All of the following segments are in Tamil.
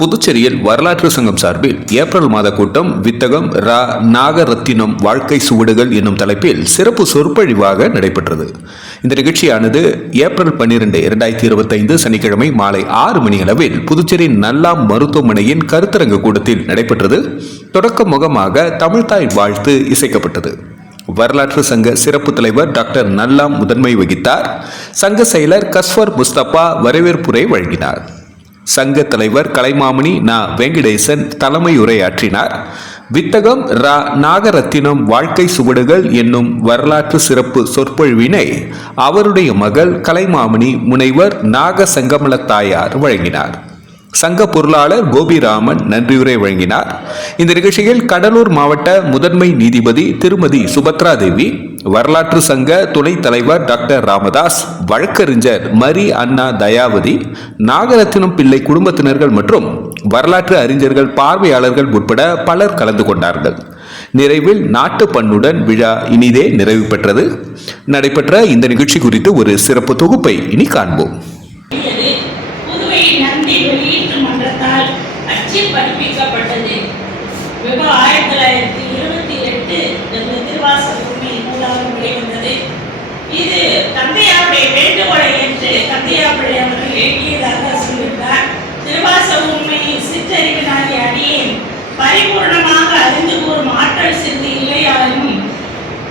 புதுச்சேரியில் வரலாற்று சங்கம் சார்பில் ஏப்ரல் மாத கூட்டம் வித்தகம் ரா நாகரத்தினம் வாழ்க்கை சுவடுகள் என்னும் தலைப்பில் சிறப்பு சொற்பொழிவாக நடைபெற்றது. இந்த நிகழ்ச்சியானது ஏப்ரல் பன்னிரண்டு இரண்டாயிரத்தி இருபத்தைந்து சனிக்கிழமை மாலை ஆறு மணி அளவில் புதுச்சேரி நல்லாம் மருத்துவமனையின் கருத்தரங்கு கூடத்தில் நடைபெற்றது. தொடக்க முகமாக தமிழ்தாய் வாழ்த்து இசைக்கப்பட்டது. வரலாற்று சங்க சிறப்பு தலைவர் டாக்டர் நல்லாம் முதன்மை வகித்தார். சங்க செயலர் கஸ்வர் முஸ்தபா வரவேற்புரை வழங்கினார். சங்க தலைவர் கலைமாமணி நா. வெங்கடேசன் தலைமை உரையாற்றினார் வித்தகம் ரா. நாகரத்தினம் வாழ்க்கை சுவடுகள் என்னும் வரலாற்று சிறப்பு சொற்பொழிவினை அவருடைய மகள் கலைமாமணி முனைவர் நாக சங்கமலத்தாயார் வழங்கினார். சங்க பொருளாளர் கோபிராமன் நன்றியுரை வழங்கினார். இந்த நிகழ்ச்சியில் கடலூர் மாவட்ட முதன்மை நீதிபதி திருமதி சுபத்ரா தேவி வரலாற்று சங்க துணைத் தலைவர் டாக்டர் ராமதாஸ் வழக்கறிஞர் மரி அண்ணா தயாவதி நாகரத்தினம் பிள்ளை குடும்பத்தினர்கள் மற்றும் வரலாற்று அறிஞர்கள் பார்வையாளர்கள் உட்பட பலர் கலந்து கொண்டார்கள். நிறைவில் நாட்டு பண்ணுடன் விழா இனிதே நிறைவு பெற்றது. நடைபெற்ற இந்த நிகழ்ச்சி குறித்து ஒரு சிறப்பு தொகுப்பை இனி காண்போம் இது புதுவை நந்தி வெளியீட்டு மன்றத்தால் அச்சு பதிப்பிக்கப்பட்டது வெகு ஆயிரத்தி தொள்ளாயிரத்தி இருபத்தி எட்டு இந்த திருவாசக உண்மை நூலாக வெளிவந்தது இது தந்தையாருடைய வேண்டுகோளை ஏற்று தந்தையார் பிள்ளை அவர்கள் எழுதியதாக சொல்லியிருந்தார். திருவாசக உண்மை சிற்றறிவினாகிய அடியேன். பரிபூர்ணமாக அறிந்து கூறும் ஆற்றல் சிறிது இல்லையாலும்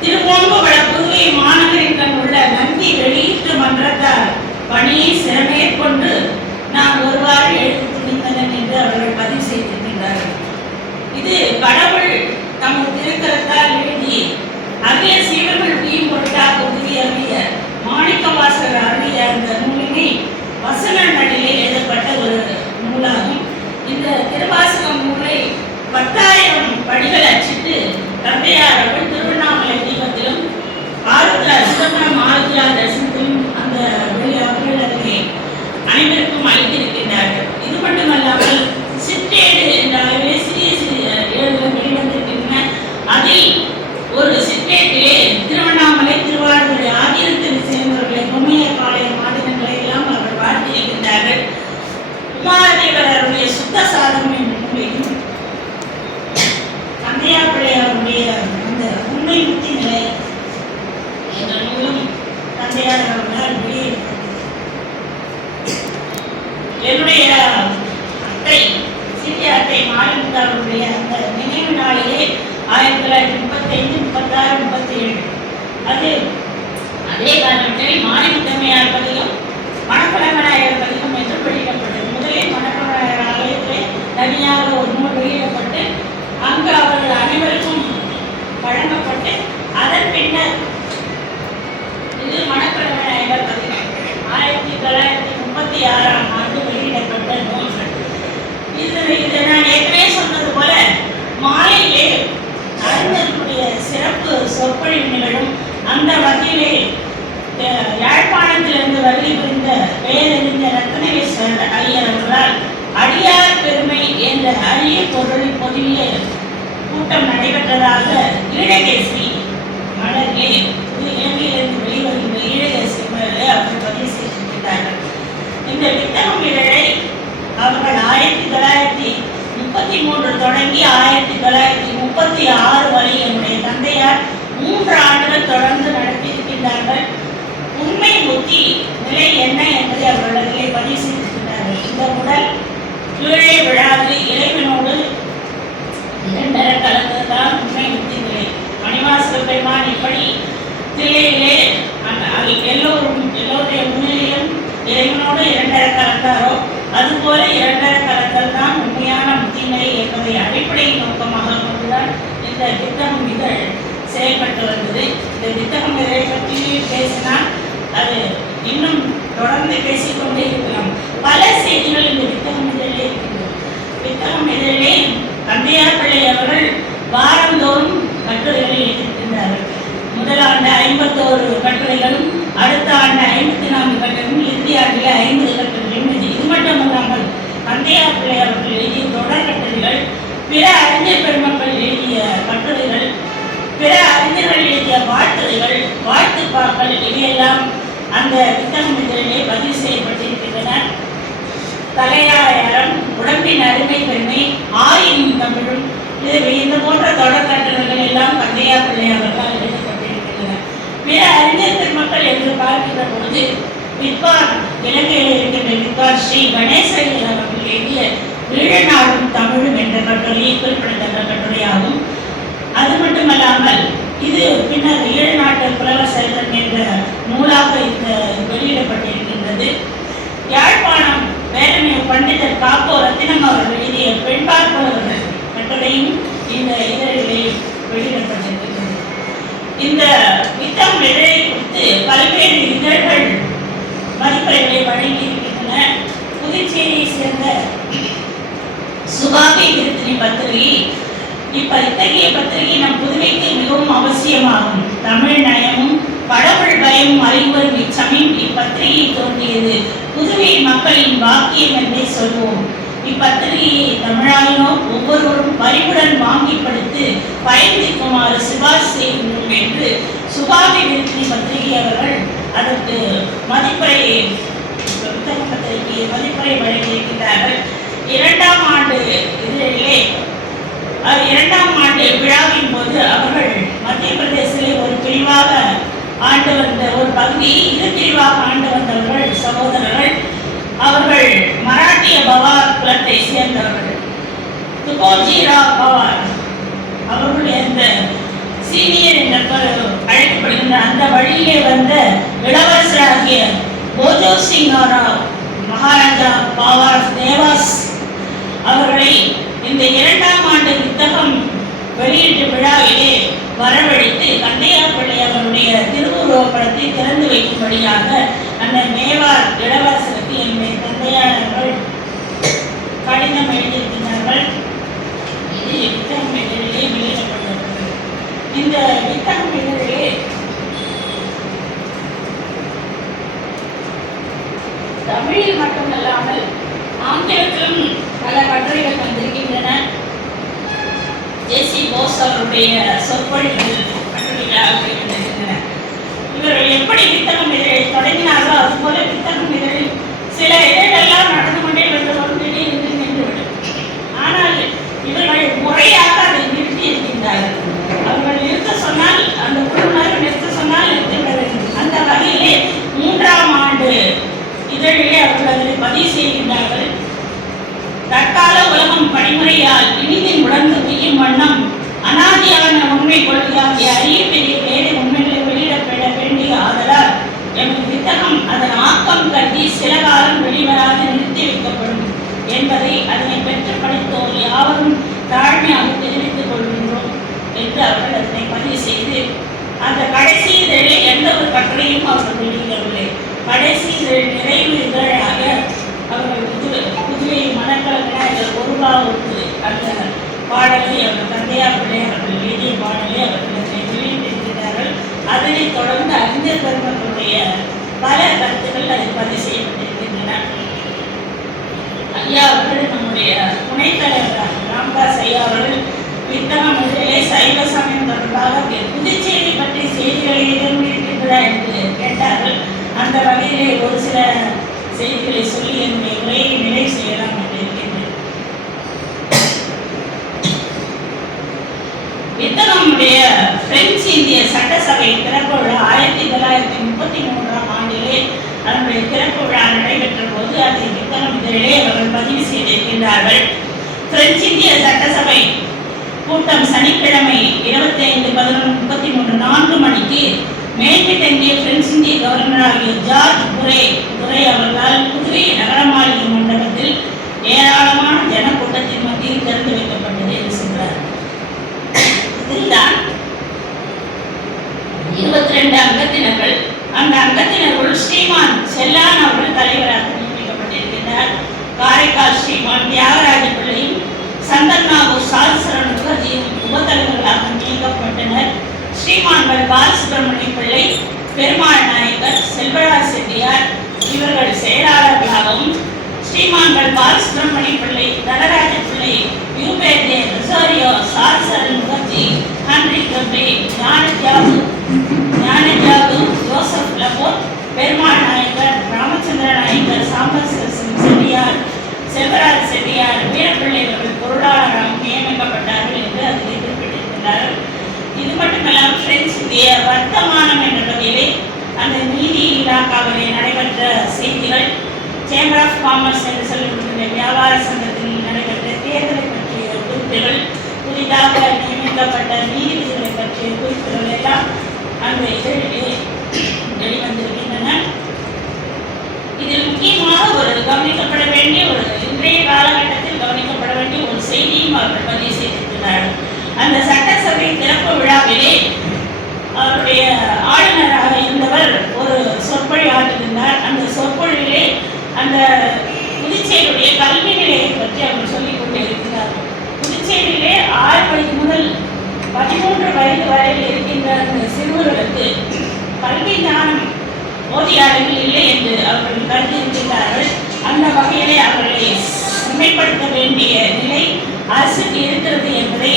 திருவோம்புகள புதுவை மாநகரின் கண் உள்ள நந்தி வெளியீட்டு மன்றத்தார் பணியை சிறமேற்கொண்டு நான் ஒருவாறு எழுதி துணிந்தனன் என்று அவர்கள் பதிவு செய்திருக்கின்றார்கள். இது கடவுள் தமது திருக்கரத்தால் எழுதி அகில சீவர்கள் உயிர் பொருட்டாக கூட்டம் நடைபெற்றதாக ஈழகேசி மலர்லே இலங்கையிலிருந்து வெளிவருகின்ற ஈழகேசி மலர்லே அவர்கள் பதிவு செய்திருக்கிறார்கள் இந்த வித்தகம் இதழை அவர்கள் ஆயிரத்தி தொள்ளாயிரத்தி முப்பத்தி மூன்று தொடங்கி ஆயிரத்தி தொள்ளாயிரத்தி முப்பத்தி ஆறு வரை என்னுடைய தந்தையார் மூன்று ஆண்டுகள் தொடர்ந்து நடத்தியிருக்கின்றார்கள். உண்மை புத்தி நிலை என்ன என்பதை அவர்கள் பதிவு செய்திருக்கிறார்கள் இந்த உடல் கீழே விழாது இறைவனோடு இரண்டர கலந்ததுதான் உண்மை புத்தி நிலை மணிவாசக தில்லையிலே அந்த அது எல்லோரும் எல்லோருடைய முன்னிலையும் இறைவனோடு இரண்டரை கலந்தாரோ அதுபோல இரண்டரை கலத்தல் தான் உண்மையான முத்திநிலை என்பதை அடிப்படை நோக்கமாக கொண்டுதான் இந்த புத்தகம் இதழ் செயல்பட்டு வந்தது. இந்த புத்தகம் இதழை பற்றி பேசினால் அது இன்னும் தொடர்ந்து பேசிக்கொண்டே இருக்கலாம். பல செய்திகள் இந்த வித்தகம் இதழிலே இருக்கின்றன. வித்தகம் இதழிலே தந்தையார் பிள்ளை அவர்கள் வாரந்தோறும் கட்டுரைகளை எழுதியிருக்கின்றார்கள் முதல் ஆண்டு ஐம்பத்தோரு கட்டுரைகளும் அடுத்த ஆண்டு ஐம்பத்தி நான்கு கட்டுரையும் இறுதி ஆண்டில் ஐம்பது கட்டுரைகளும் எழுதி இது மட்டுமல்லாமல் தந்தையார் பிள்ளை அவர்கள் எழுதிய தொடர் கட்டுரைகள் பிற அறிஞர் பெருமக்கள் எழுதிய கட்டுரைகள் பிற அறிஞர்கள் எழுதிய வாழ்த்துரைகள் வாழ்த்துப்பாக்கள் இவையெல்லாம் அந்த புத்தகம் இதழிலே பதிவு செய்யப்பட்டிருக்கின்றன. தலையாயிரம் உடம்பின் அருமை பெருமை ஆயின் தமிழும் இது இந்த போன்ற தொடர் கட்டுரைகள் எல்லாம் கந்தையா பிள்ளை அவர்களால் எழுதப்பட்டிருக்கின்றன. பிற அறிஞர் பெருமக்கள் என்று பார்க்கின்ற பொழுது வித்வான் இலங்கையில் இருக்கின்ற வித்வான் ஸ்ரீ கணேசன் அவர்கள் ஈழநாடும் தமிழும் என்ற கட்டுரையை குறிப்பிடத்தக்க கட்டுரையாகும். அது மட்டுமல்லாமல் இது பின்னர் ஈழநாட்டு புலவர் சரிதம் என்ற நூலாக இந்த வெளியிடப்பட்டிருக்கின்றது. யாழ்ப்பாணம் வேலமை பண்டிதர் காப்போ ரத்தினம் அவர்கள் எழுதிய பெண்பார் புலவர்கள் கட்டுரையும் இந்த இதழிலே வெளியிடப்பட்டிருக்கின்றது. இந்த வித்தம் இதழை குறித்து பல்வேறு இதழ்கள் மதிப்பறைகளை வழங்கி இருக்கின்றன புதுச்சேரியை சேர்ந்த சுபாவை திருத்தணி பத்திரிகை. இப்ப இத்தகைய பத்திரிகை நம் புதுவைக்கு மிகவும் அவசியமாகும். தமிழ் நயமும் கடவுள் பயமும் அறிவரும் இச்சமயம் இப்பத்திரிகை தோன்றியது. புதுவை மக்களின் வாக்கியம் என்றே சொல்வோம். இப்பத்திரிகையை தமிழாயினோர் ஒவ்வொருவரும் பரிவுடன் வாங்கி படித்து பயந்திக்குமாறு சிபாரிசு செய்யும் என்று சுபாவி விருத்தி பத்திரிகை அவர்கள் அதற்கு மதிப்புரை புத்தக பத்திரிகையை மதிப்புரை வழங்கியிருக்கிறார்கள் இரண்டாம் ஆண்டு இதழிலே இரண்டாம் ஆண்டு விழாவின் போது அவர்கள் மத்திய பிரதேசத்திலே ஒரு பிரிவாக ஆண்டு வந்த ஒரு பகுதி இரு பிரிவாக ஆண்டு வந்தவர்கள் சகோதரர்கள் அவர்கள் மராட்டிய பவார் குலத்தை சேர்ந்தவர்கள். துகோஜிராவ் பவார் அவர்களுடைய அந்த சீனியர் என்ற அழைக்கப்படுகின்ற அந்த வழியிலே வந்த இளவரசராகிய போஜோ சிங் ராவ் மகாராஜா பவார் தேவாஸ் அவர்களை இந்த இரண்டாம் ஆண்டு புத்தகம் வெளியீட்டு விழாவிலே வரவழைத்து கண்டையார் பிள்ளை அவருடைய திருவுருவப்படத்தை திறந்து வைக்கும்படியாக அந்த மேவார் இளவரசருக்கு என்னுடைய தந்தையாளர்கள் கடிதம் எழுதியிருக்கிறார்கள் இது புத்தகம் இதழிலே வெளியிடப்பட்டிருக்கிறது. இந்த புத்தகம் இதழிலே தமிழில் மட்டுமல்லாமல் அவருடைய சொற்பொழிவு கட்டுரைகளாக இவர்கள் எப்படி வித்தகம் இதழை தொடங்கினார்களோ அதுபோல வித்தகம் இதழில் சில இதழெல்லாம் நடந்து கொண்டே வந்து ஒரு இருந்து நின்றுவிடும். ஆனால் இவர்கள் முறையாக அதை நிறுத்தி இருக்கின்றார்கள். அவர்கள் நிறுத்த சொன்னால் அந்த குழுவினர் நிறுத்த சொன்னால் நிறுத்திவிட வேண்டும். அந்த வகையிலே மூன்றாம் ஆண்டு இதழிலே அவர்கள் அதில் பதிவு செய்கின்றார்கள். தற்கால உலகம் படிமுறையால் இனிது உணர்ந்து செய்யும் வண்ணம் அனாதியான உண்மை கொள்கையாகிய அரிய பெரிய வேறு உண்மைகளை வெளியிடப்பட வேண்டிய ஆதலால் எமது புத்தகம் அதன் ஆக்கம் கருதி சில காலம் வெளிவராது நிறுத்தி வைக்கப்படும் என்பதை அதனை பெற்று படித்தோர் யாவரும் தாழ்மையாக தெரிவித்துக் கொள்கின்றோம் என்று அவர்கள் அதனை பதிவு செய்து அந்த கடைசி இதழில் எந்த ஒரு கட்டளையும் அவர்கள் வெளியிடவில்லை. கடைசி இதழ் நிறைவு இதழாக அவர்கள் புதுவை புதுவை மணக்கலங்கின இந்த பொருளாவுக்கு அந்த பாடலை அவர் தந்தையார் பிள்ளை அவர்கள் எழுதிய பாடலை அவர்கள் வெளியிட்டிருக்கிறார்கள் அதனைத் தொடர்ந்து அறிஞர் பெருமக்களுடைய பல கருத்துக்கள் அதில் பதிவு செய்யப்பட்டிருக்கின்றன. ஐயா அவர்கள் நம்முடைய துணைத் தலைவர் ராம்தாஸ் ஐயா அவர்கள் வித்தகம் முதலே சைவ சமயம் தொடர்பாக புதுச்சேரி பற்றி செய்திகளை ஏதும் இருக்கின்றதா என்று கேட்டார்கள். அந்த வகையிலே ஒரு சில செய்திகளை சொல்லி என்னுடைய உரையை நிறைவு செய்யலாம் என்று இருக்கின்றேன் வித்தகமுடைய இந்திய சட்டசபை திறப்பு விழா ஆயிரத்தி தொள்ளாயிரத்தி முப்பத்தி மூன்றாம் ஆண்டிலே அதனுடைய திறப்பு விழா நடைபெற்ற போது அதை புத்தகம் இதழிலே அவர்கள் பதிவு செய்திருக்கின்றார்கள். பிரெஞ்சு இந்திய சட்டசபை கூட்டம் சனிக்கிழமை இருபத்தி ஐந்து பதினொன்று முப்பத்தி மூன்று நான்கு மணிக்கு மேற்கு தென்னிய பிரெஞ்சு இந்திய கவர்னராகிய ஜார்ஜ் புரே துரை அவர்களால் புதுவை நகரமாளிகை மண்டபத்தில் சேம்பர் ஆஃப் காமர்ஸ் என்று சொல்லப்படுகிற வியாபார சங்கத்தில் நடைபெற்ற தேர்தலை பற்றிய குறிப்புகள் புதிதாக நியமிக்கப்பட்ட நீதிபதிகளை பற்றிய குறிப்புகள் எல்லாம் அந்த இதழிலே வெளிவந்திருக்கின்றன. இதில் முக்கியமாக ஒரு கவனிக்கப்பட வேண்டிய ஒரு இன்றைய காலகட்டத்தில் கவனிக்கப்பட வேண்டிய ஒரு செய்தியும் அவர்கள் பதிவு செய்திருக்கிறார்கள். அந்த சட்டசபை திறப்பு விழாவிலே அவருடைய ஆளுநராக இருந்தவர் ஒரு சொற்பொழி ஆற்றிருந்தார். அந்த சொற்பொழிவிலே அந்த புதுச்சேரியுடைய கல்வி நிலையை பற்றி அவர் சொல்லிக் கொண்டே இருக்கிறார். புதுச்சேரியிலே ஆறு வயது முதல் பதிமூன்று வயது வரையில் இருக்கின்ற அந்த சிறுவர்களுக்கு கல்வி ஞானம் போதிய அளவில் இல்லை என்று அவர்கள் கருதியிருக்கிறார்கள் அந்த வகையிலே அவர்களை செம்மைப்படுத்த வேண்டிய நிலை அரசுக்கு இருக்கிறது என்பதை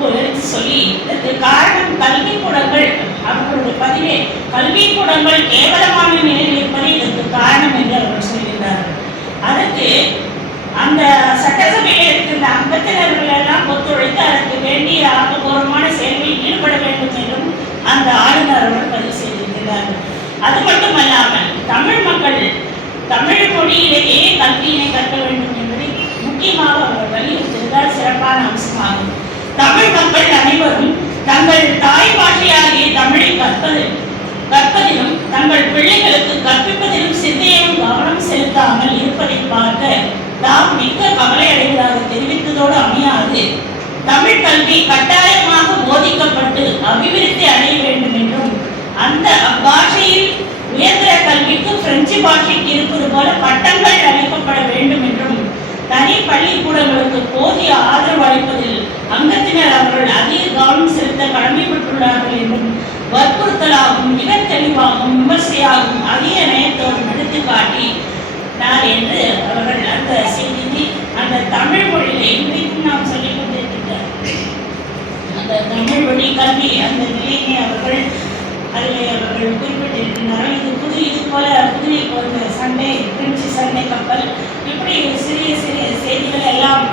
சொல்லி இதற்கு காரணம் கல்விக்கூடங்கள் அவர்களுடைய பதிவே கல்விக்கூடங்கள் கேவலமான நிலையில் இருப்பதே இதற்கு காரணம் என்று அவர்கள் சொல்கிறார்கள் அதற்கு அந்த சட்டசபையில் இருக்கின்ற அங்கத்தினர்கள் எல்லாம் ஒத்துழைத்து அதற்கு வேண்டிய ஆக்கப்பூர்வமான செயல்களில் ஈடுபட வேண்டும் என்றும் அந்த ஆளுநர் அவர்கள் பதிவு செய்திருக்கிறார்கள் அது மட்டுமல்லாமல் தமிழ் மக்கள் தமிழ் மொழியிலேயே கல்வியினை கற்க வேண்டும் என்பதை முக்கியமாக அவர் வலியுறுத்தியிருந்தால் சிறப்பான அம்சமாகும். தமிழ் மக்கள் அனைவரும் தங்கள் தாய் பாஷையாகிய தமிழை கற்பது கற்பதிலும் தங்கள் பிள்ளைகளுக்கு கற்பிப்பதிலும் சிந்தையும் கவனம் செலுத்தாமல் இருப்பதை பார்க்க நாம் மிக்க கவலை அடைவதாக தெரிவித்ததோடு அமையாது. தமிழ் கல்வி கட்டாயமாக போதிக்கப்பட்டு அபிவிருத்தி அடைய வேண்டும் என்றும் அந்த அப்பாஷையில் உயர்தர கல்விக்கு பிரெஞ்சு பாஷைக்கு இருப்பது போல பட்டங்கள் அளிக்கப்பட வேண்டும் என்றும் தனி பள்ளிக்கூடங்களுக்கு போதிய ஆதரவு அளிப்பதில் அங்கத்தினர் அவர்கள் அதிக கவனம் செலுத்த கடமைப்பட்டுள்ளார்கள் என்றும் வற்புறுத்தலாகவும் மிக தெளிவாகவும் விமர்சையாகவும் அதிக நயத்தோடும் எடுத்து காட்டி நான் என்று அவர்கள் அந்த செய்தி அந்த தமிழ் மொழியில இன்றைக்கும் நாம் சொல்லிக் கொண்டிருக்கின்ற அந்த தமிழ் மொழி கல்வி அந்த நிலையை அவர்கள் அதில் அவர்கள் குறிப்பிட்டிருக்கின்றார்கள். இது புது இது போல புதிய வந்த சண்டை பிரிஞ்சு சண்டை கப்பல் இப்படி சிறிய சிறிய செய்திகள் எல்லாம்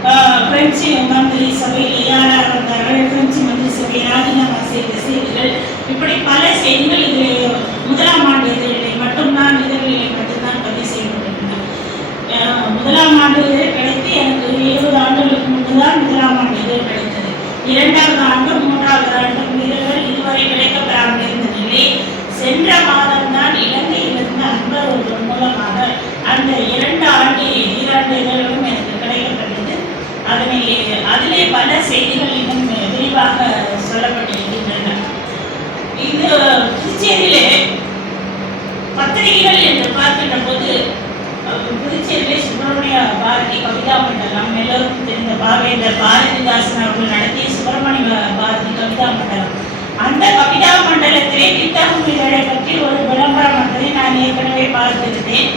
பிரெஞ்சு மந்திரி சபையில் யாரார் வந்தார்கள் பிரெஞ்சு மந்திரி சபை ராஜினாமா செய்த செய்திகள் இப்படி பல செய்திகள் இதில் முதலாம் ஆண்டு இதழிலே மட்டும்தான் இதழிலே மட்டும்தான் பதிவு செய்யப்பட்டிருந்தன முதலாம் ஆண்டு இதழ் கிடைத்து எனக்கு இருபது ஆண்டுகளுக்கு முன்பு தான் முதலாம் ஆண்டு இதழ் கிடைத்தது இரண்டாம் ஆண்டு மூன்றாவது ஆண்டு இதழ்கள் இதுவரை கிடைக்கப்பெறாமல் இருந்த நிலை சென்ற மாதம் தான் இலங்கையிலிருந்து அன்பர் ஒருவர் மூலமாக அந்த இரண்டு ஆண்டு இரண்டு இதழ்களும் எனக்கு கிடைக்கப்பட்டது அதனை பல செய்திகள் இன்னும் விரிவாக சொல்லப்பட்டிருக்கின்றன. இது புதுச்சேரியிலே பத்திரிகைகள் என்று பார்க்கின்ற போது புதுச்சேரியிலே சுப்பிரமணிய பாரதி கவிதா மண்டலம் எல்லோருக்கும் தெரிந்த பாவேந்தர் பாரதிதாசன் அவர்கள் நடத்திய சுப்பிரமணிய பாரதி கவிதா மண்டலம். அந்த கவிதா மண்டலத்திலே வித்தகம் இதழை பற்றி ஒரு விளம்பரம் வந்ததை நான் ஏற்கனவே பார்த்திருந்தேன்.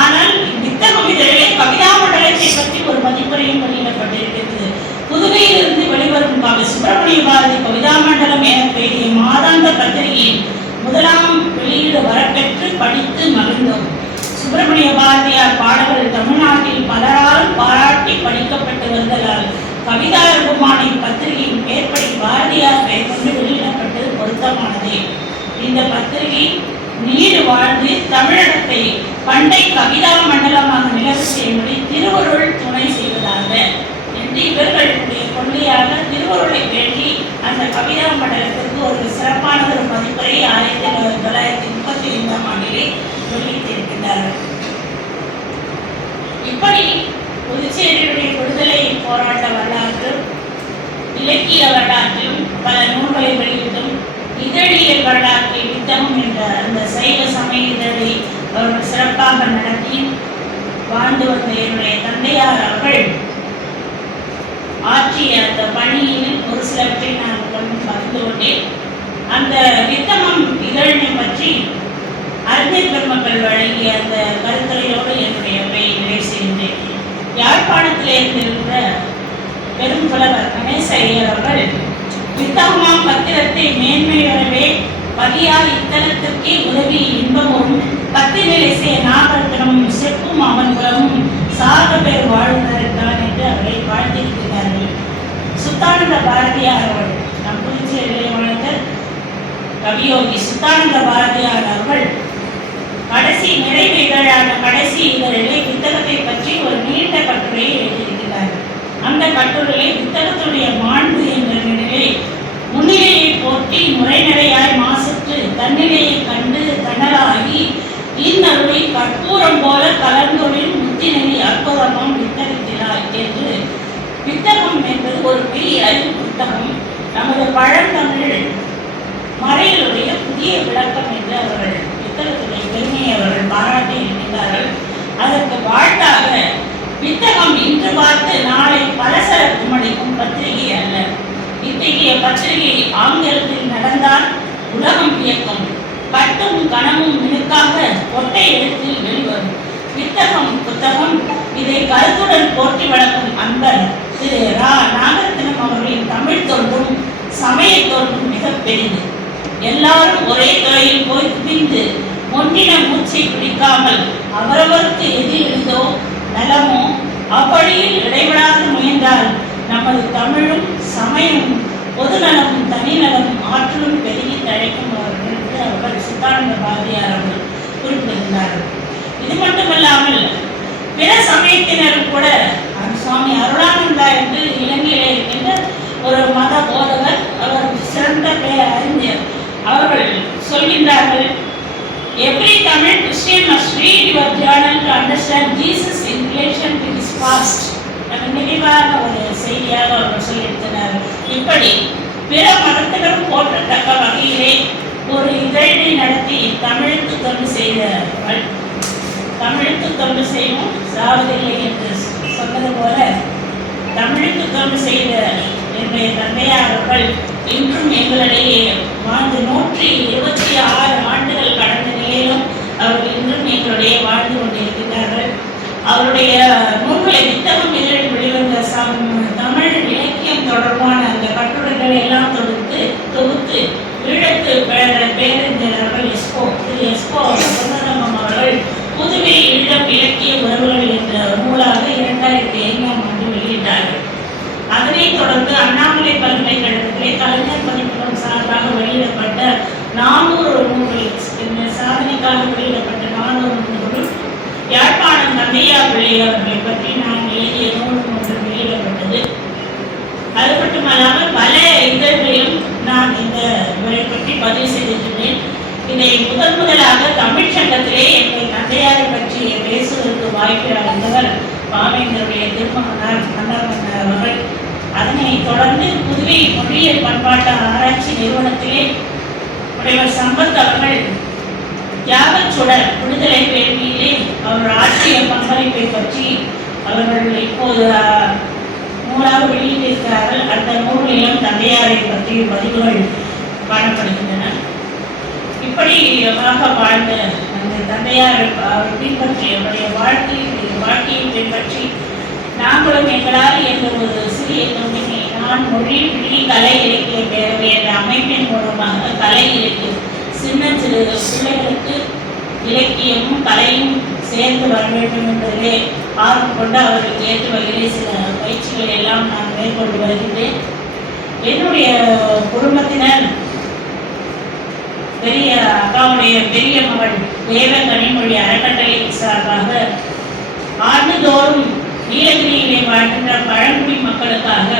ஆனால் வித்தகம் இதழிலே கவிதா மண்டலத்தை பற்றி ஒரு மதிப்புரையும் வெளியிடப்பட்டிருக்கிறது புதுவையிலிருந்து வெளிவரும் கவி சுப்பிரமணிய பாரதி கவிதா மண்டலம் என பெரிய மாதாந்த பத்திரிகையின் முதலாம் வெளியீடு வரப்பெற்று படித்து மகிழ்ந்தோம். சுப்பிரமணிய பாரதியார் பாடல்கள் தமிழ்நாட்டில் பலரால் பாராட்டி படிக்கப்பட்டு வந்ததால் கவிதா ரகுமானின் பத்திரிகையின் மேற்படி பாரதியார் பெயர் கொண்டு வெளியிடப்பட்டது பொருத்தமானதே. இந்த பத்திரிகை நீடு வாழ்ந்து தமிழகத்தை பண்டை கவிதா மண்டலமாக நிலவு செய்யும்படி திருவருள் துணை செய்வதாக இவர்களுடைய கொள்கையாக திருவருளை வேண்டி அந்த கவிதா மண்டலத்திற்கு ஒரு சிறப்பான ஒரு மதிப்புரை ஆயிரத்தி தொள்ளாயிரத்தி முப்பத்தி ஐந்தாம் ஆண்டிலே வெளியிட்டிருக்கின்றார்கள். இப்படி புதுச்சேரியுடைய விடுதலை போராட்ட வரலாற்று இலக்கிய வரலாற்றிலும் பல நூல்களை வெளியிட்டும் இதழியல் வரலாற்றை வித்தமும் என்ற அந்த சைவ சமய இதழை அவர்கள் சிறப்பாக நடத்தி வாழ்ந்து வந்த என்னுடைய தந்தையார் அவர்கள் ஆற்றிய அந்த பணியில் ஒரு சிலவற்றை நான் உங்களுடன் பகிர்ந்து கொண்டேன் அந்த வித்தமம் இதழினை பற்றி அறிஞர் பெருமக்கள் வழங்கிய அந்த கருத்துரையோடு என்னுடைய உரையை நிறைவு செய்கின்றேன். யாழ்ப்பாணத்திலே இருந்திருக்கிற பெரும் புலவர் கணேச ஐயர் அவர்கள் வித்தகமாம் பத்திரத்தை மேன்மை வரவே பதியால் இத்தலத்திற்கே உதவி இன்பமும் பத்திர சத்தியநிலை நாகரத்னமும் செப்பும் அமர்ந்தமும் சாக பேர் வாழ்வதற்கான் என்று வாழ்த்தியிருக்கிறார்கள் சுத்தானந்த பாரதியார் அவர்கள் நம் புதுச்சேரியிலே வாழ்ந்த கவியோகி சுத்தானந்த பாரதியார் அவர்கள் கடைசி நிறைவு இதழான கடைசி இதழிலே புத்தகத்தை பற்றி ஒரு நீண்ட கட்டுரையை எழுதியிருக்கிறார். அந்த கட்டுரையை புத்தகத்துடைய மாண்பு என்ற நிலையை முன்னிலையை போற்றி முறைநடையாய் மாசுற்று தன்னிலையை கண்டு தன்னலாகி இன்னருளை கற்பூரம் போல கலந்தொழில் முத்தினி அற்புதமும் வித்தகத்திலாய் என்று வித்தகம் என்பது ஒரு பெரிய அறிவு புத்தகம் நமது பழந்தமிழ் மறையிலுடைய புதிய விளக்கம் என்று அவர்கள் புத்தகத்துடைய பெருமையை அவர்கள் பாராட்டி இருக்கின்றார்கள் அதற்கு வாழ்த்தாக புத்தகம் இன்று பார்த்து நாளை பலசரக்கு மடிக்கும் பத்திரிகை அல்ல. இத்தகைய பத்திரிகை ஆங்கிலத்தில் நடந்தால் உலகம் வியக்கும். கட்டும் கனமும் மினுக்காக ஒட்டை எழுத்தில் வெளிவரும். வித்தகம் புத்தகம் இதை கருத்துடன் போற்றி வளர்க்கும் அன்பர் திரு ரா நாகரத்தினம் அவர்களின் தமிழ் தொண்டும் சமய தொண்டும் மிக பெரிது. எல்லாரும் ஒரே துறையில் போய் குவிந்து ஒன்றின மூச்சை பிடிக்காமல் அவரவருக்கு எது எளிதோ நலமோ அப்படியில் இடைவிடாது முயன்றால் நமது தமிழும் சமயமும் பொதுநலமும் தனிநலமும் ஆற்றலும் பெருகி தழைக்கும் அவர்கள் என்று அவர்கள் சித்தானந்த பாரதியார் அவர்கள் குறிப்பிட்டிருந்தார்கள். இது மட்டுமல்லாமல் பிற சமயத்தினரும் கூட சுவாமி அருளானந்தா என்று இலங்கையிலே இருக்கின்ற ஒரு மத போதகர் அவர் சிறந்த பெயர் அறிஞர். அவர்கள் சொல்கின்றார்கள் every Tamil Christian must read your journal to understand Jesus in relation to his past அது ஒரு செய்தியாக அவர்கள் சொல்லியிருந்தனர் இப்படி பிற மதத்தினரும் போற்றத்தக்க வகையிலே ஒரு இதழை நடத்தி தமிழுக்கு தொண்டு செய்தவர்கள் தமிழுக்கு தொண்டு செய்வோம் சாவதில்லை என்று சொன்னது போல தமிழுக்கு தொண்டு செய்த என்னுடைய தந்தையார் அவர்கள் இன்றும் எங்களிடையே வாழ்ந்து நூற்றி இருபத்தி ஆறு ஆண்டுகள் கடந்த நிலையிலும் அவர்கள் இன்றும் எங்களுடைய வாழ்ந்து கொண்டிருக்கிறார்கள் அவருடைய நூல்களை புத்தகம் இதழில் வெளிவந்த சம் தமிழ் இலக்கியம் தொடர்பான அந்த கட்டுரைகளை எல்லாம் தொகுத்து தொகுத்து ஈழத்து பேர- பேரறிஞர் அவர்கள் எஸ்கோ திரு எஸ்கோ சுந்தரமம் அவர்கள் புதுவை ஈழம் இலக்கிய உறவுகள் என்ற இரண்டாயிரத்தி ஐந்தாம் ஆண்டு வெளியிட்டார்கள் அதனைத் தொடர்ந்து அண்ணாமலை பல்கலைக்கழகத்திலே கலைஞர் பதிப்பகம் சார்பாக வெளியிடப்பட்ட நானூறு நூல்கள் சாதனைக்காக வெளியிடப்பட்ட நானூறு நூல்களும் யாழ்ப்பாணம் தந்தையா பிள்ளை அவர்களை பற்றி நாம் எழுதிய நூல் ஒன்று வெளியிடப்பட்டது. அது மட்டுமல்லாமல் பல இதழ்களிலும் நான் இந்த இவரை பற்றி பதிவு செய்திருக்கிறேன். இதை முதன் முதலாக தமிழ்ச்சங்கத்திலே எங்கள் தந்தையாரை பற்றி பேசுவதற்கு வாய்ப்பு அளித்தவர் பாவேந்தருடைய திருமகனார் மன்னர் அவர்கள். அதனை தொடர்ந்து புதுவை மொழியியல் பண்பாட்டு ஆராய்ச்சி நிறுவனத்திலே உடையவர் சம்பத் அவர்கள் தியாகச் சுடர் விடுதலை வேள்வியிலே அவர் ஆற்றிய பங்களிப்பை பற்றி அவர்கள் இப்போது நூலாக வெளியிட்டிருக்கிறார்கள் அந்த நூலிலும் தந்தையாரை பற்றிய பதிவுகள் காணப்படுகின்றன. இப்படியாக வாழ்ந்த அந்த தந்தையார் அவர் பின்பற்றி வாழ்க்கையில் வாழ்க்கையை பின்பற்றி நாங்களும் எங்களால் என்ற ஒரு சிறிய தொண்டினை நான் மொழி கலை இலக்கிய பேரவை என்ற அமைப்பின் மூலமாக கலை இலக்கியம் சின்ன சிறு பிள்ளைகளுக்கு இலக்கியமும் கலையும் சேர்ந்து வர வேண்டும் என்பதிலே ஆர்வம் கொண்டு அவர்களுக்கு ஏற்ற வகையிலே சில பயிற்சிகளை எல்லாம் நான் மேற்கொண்டு வருகின்றேன் என்னுடைய குடும்பத்தினர் பெரிய அக்காவுடைய பெரிய மகள் தேவ கனிமொழி அறக்கட்டளை சார்பாக ஆண்டுதோறும் நீலகிரியிலே வாழ்கின்ற பழங்குடி மக்களுக்காக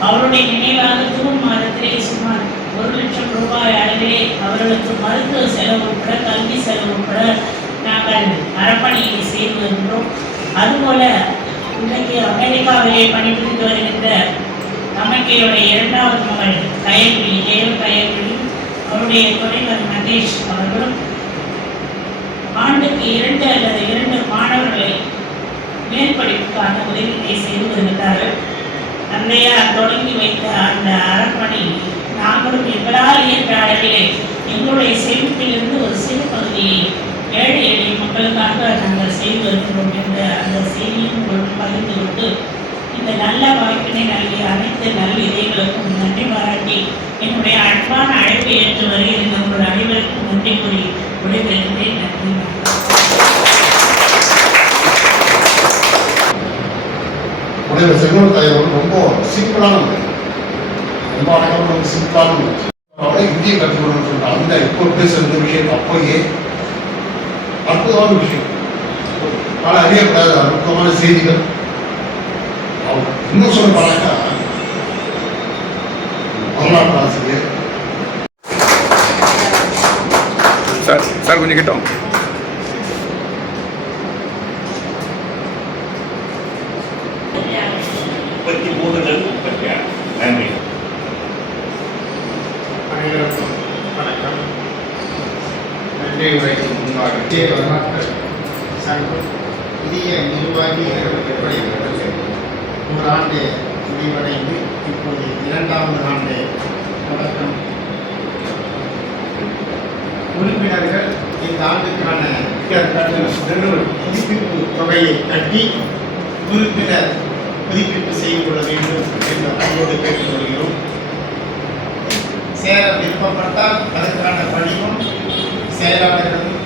அவருடைய நினைவாக ஜூன் மாதத்திலே சுமார் ஒரு லட்சம் ரூபாய் அளவிலே அவர்களுக்கு மருத்துவ செலவு உட்பட கல்வி செலவு உட்பட நாங்கள் அறப்பணியை செய்து வருகின்றோம். அதுபோல இன்றைக்கு அமெரிக்காவிலே பணிபுரிந்து வருகின்ற அமைக்கையுடைய இரண்டாவது மகள் கயல்விழி தேவ கயல்விழி அவருடைய துணைவர் மகேஷ் அவர்களும் ஆண்டுக்கு இரண்டு அல்லது இரண்டு மாணவர்களை மேற்படிப்புக்கான உதவிகளை செய்து வருகிறார்கள் அன்னையார் தொடங்கி வைத்த அந்த அரண்மனை நாங்களும் எங்களால் இயன்ற அளவிலே எங்களுடைய சேமிப்பிலிருந்து ஒரு சிறு பகுதியை ஏழை எளிய மக்களுக்காக நாங்கள் செய்து வருகிறோம் என்ற அந்த செய்தியும் உங்களுடன் பகிர்ந்து கொண்டு இந்த நல்ல வாய்ப்பினை நல்கிய அனைத்து நல்ல இதயங்களுக்கும் நன்றி பாராட்டி என்னுடைய அன்பான அழைப்பை ஏற்று வருகிற உங்கள் அனைவருக்கும் நன்றி கூறி விடைபெறுகிறேன். நன்றி. உடைய செல்வன் தாய் ரொம்ப சிம்பிளான ரொம்ப அழகான ரொம்ப சிம்பிளான முறை. இந்திய கற்றுக்கணும்னு சொல்லிட்டு அந்த இப்போ பேசுகிற விஷயம் அப்போயே அற்புதமான விஷயம். பல அறியப்படாத அற்புதமான செய்திகள். அவர் இன்னும் சொல்ல போனாக்கா வரலாற்று ஆசிரியர். சார் சார் கொஞ்சம் கிட்டோம். முப்பத்தி மூணுகள் நன்றி. அனைவருக்கும் வணக்கம். நன்றி உரைக்கு முன்பாக இந்திய வரலாற்று சங்கம் புதிய நிர்வாகி எப்படி ஒரு ஆண்டு முடிவடைந்து இப்போது இரண்டாவது ஆண்டு தொடக்கம். உறுப்பினர்கள் இந்த ஆண்டுக்கான புதுப்பிப்பு தொகையை கட்டி உறுப்பினர் புதுப்பிப்பு செய்து கொள்ள வேண்டும் என்று அன்போடு கேட்டுக்கொள்கிறோம். சேர விருப்பப்பட்டால் அதற்கான பணியும் செயலாளர்களும்